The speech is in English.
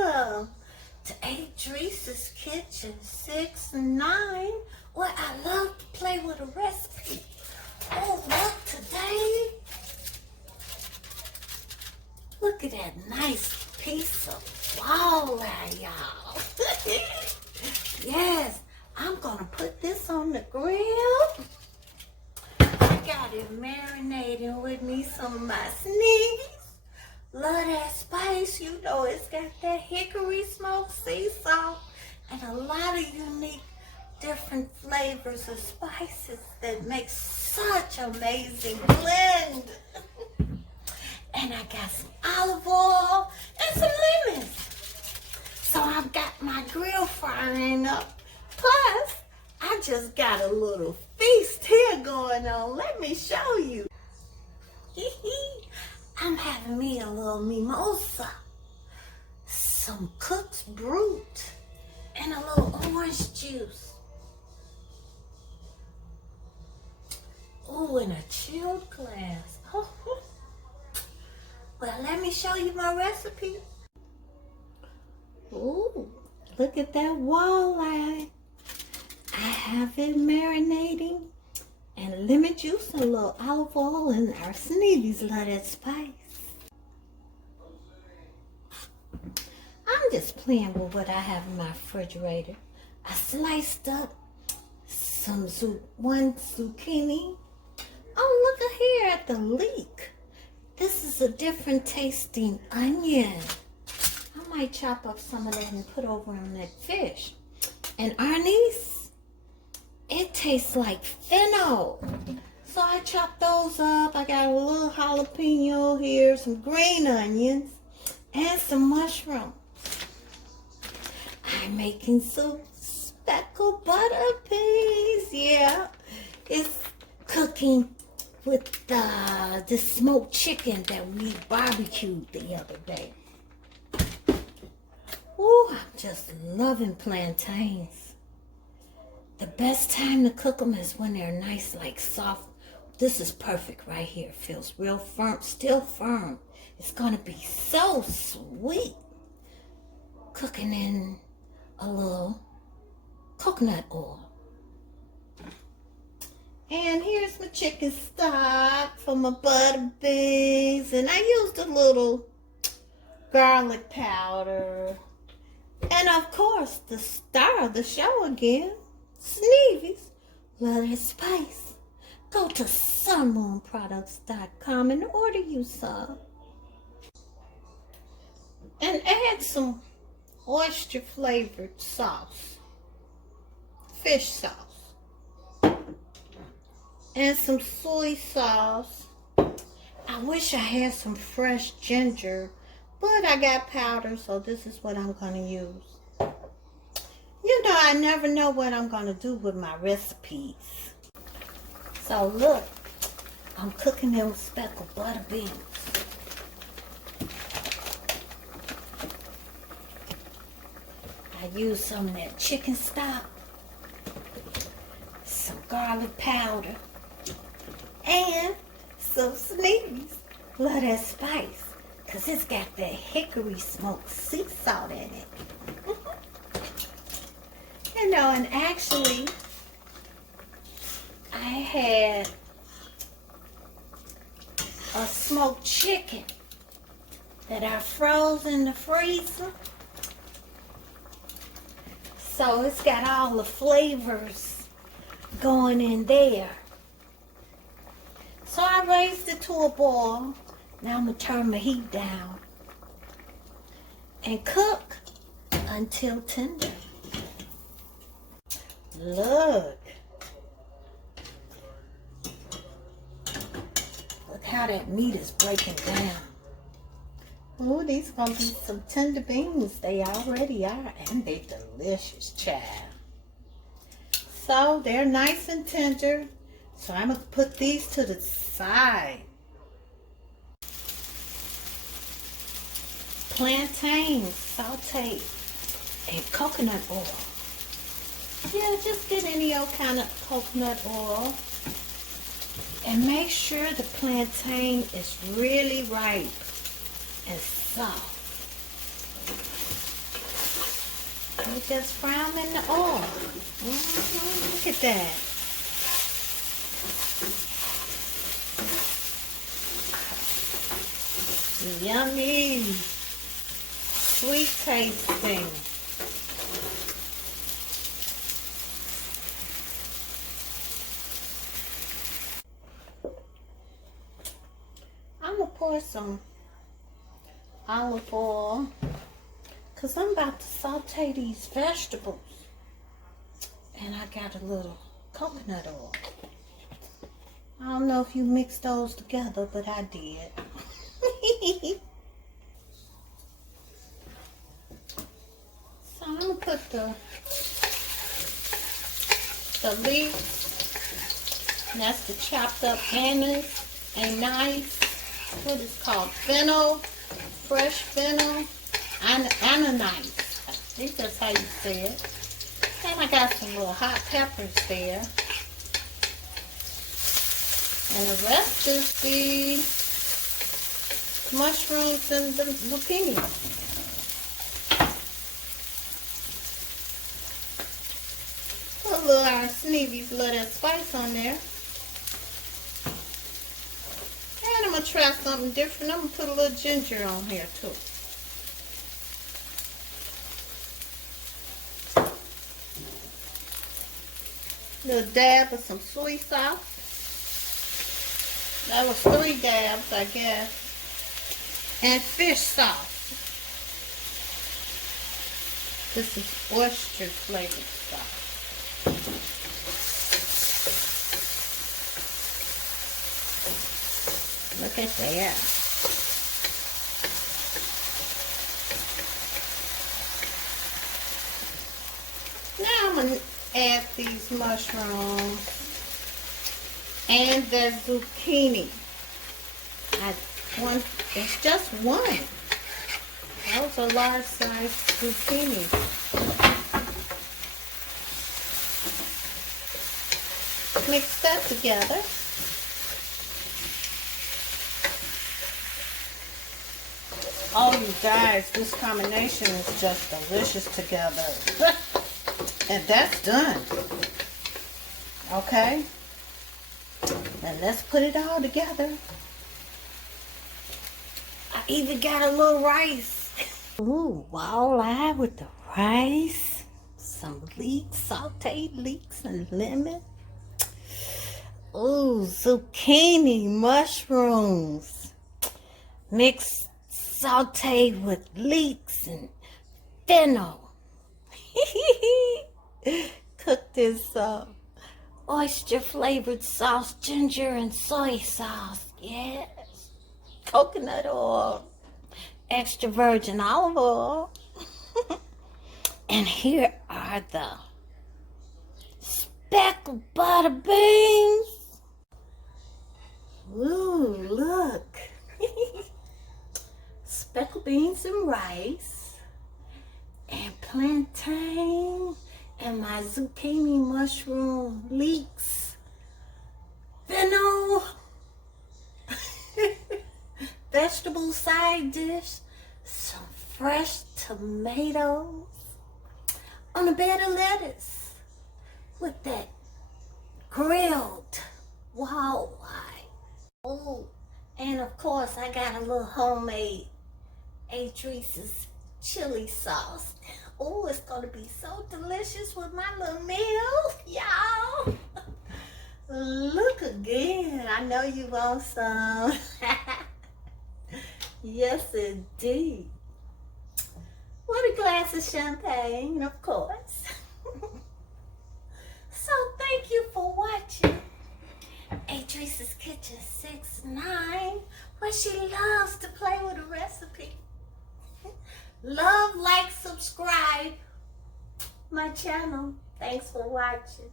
welcome to Adrice's Kitchen 6 and 9, where I love to play with a recipe. Oh, look, today, look at that nice piece of walleye, y'all. Yes, I'm gonna put this on the grill. I got it marinating with me some of my Sneevy Love That Spice. You know it's got that hickory smoked sea salt and a lot of unique different flavors of spices that make such amazing blend. And I got some olive oil and some lemons. So I've got my grill firing up. Plus, I just got a little feast here going on. Let me show you. I'm having me a little mimosa, some cooked brute, and a little orange juice. Oh, in a chilled glass. Well, let me show you my recipe. Ooh, look at that walleye. I have it marinating and lemon juice and a little olive oil and our Sneevy Love That Spice. I'm just playing with what I have in my refrigerator. I sliced up one zucchini. Oh, look at here at the leek. This is a different tasting onion. I might chop up some of that and put over on that fish. And Anise, it tastes like Fennel. So I chopped those up. I got a little jalapeno here, some green onions, and some mushrooms. I'm making some speckled butter peas. Yeah, it's cooking with the smoked chicken that we barbecued the other day. Ooh, I'm just loving plantains. The best time to cook them is when they're nice, like soft. This is perfect right here. It feels real firm, still firm. It's gonna be so sweet. Cooking in a little coconut oil. And here's my chicken stock for my butter beans. And I used a little garlic powder. And of course, the star of the show again, Sneevy's Love That Spice. Go to sunmoonproducts.com and order you some. And add some oyster flavored sauce, fish sauce. And some soy sauce. I wish I had some fresh ginger, but I got powder, so this is what I'm going to use. You know, I never know what I'm going to do with my recipes. So look, I'm cooking them speckled butter beans. I use some of that chicken stock, some garlic powder, and some Sneevy Love That Spice, because it's got that hickory smoked sea salt in it. You know, and actually, I had a smoked chicken that I froze in the freezer. So it's got all the flavors going in there. So I raised it to a boil. Now I'm going to turn my heat down and cook until tender. Look. Look how that meat is breaking down. Ooh, these gonna be some tender beans. They already are, and they're delicious, child. So they're nice and tender. So I'm gonna put these to the side. Plantains sauteed and coconut oil. Yeah, just get any old kind of coconut oil. And make sure the plantain is really ripe and soft. You just fry them in the oil. Look at that. Yummy. Sweet tasting. I'm going to pour some olive oil because I'm about to saute these vegetables. And I got a little coconut oil. I don't know if you mix those together, but I did. So I'm going to put the leeks, and that's the chopped up anise, anise, what is called fennel, fresh fennel, anise. I think that's how you say it. And I got some little hot peppers there. And the rest is the mushrooms and the zucchini. Put a little our Sneevy Love That Spice on there. And I'm going to try something different. I'm going to put a little ginger on here too. A little dab of some soy sauce. That was 3 dabs, I guess. And fish sauce. This is oyster flavored sauce. Look at that. Now I'm going to add these mushrooms and the zucchini. It's just one. That was a large size zucchini. Mix that together. Oh, you guys, this combination is just delicious together. And that's done. Okay? And let's put it all together. I even got a little rice. Ooh, walleye with the rice. Some leeks, sauteed leeks and lemon. Ooh, zucchini, mushrooms. Mixed, sauteed with leeks and fennel. Cook this oyster flavored sauce, ginger and soy sauce. Yes. Coconut oil, extra virgin olive oil. And here are the speckled butter beans. Ooh, look. Speckled beans and rice. And plantain. And my zucchini, mushroom, leeks. Fennel. Vegetable side dish, some fresh tomatoes on a bed of lettuce with that grilled walleye. Oh, and of course I got a little homemade Anise chili sauce. Oh, it's gonna be so delicious with my little meal, y'all. Look again. I know you want some. Yes, indeed. With a glass of champagne, of course. So thank you for watching Adrice's Kitchen 6-9, where she loves to play with a recipe. Love, like, subscribe my channel. Thanks for watching.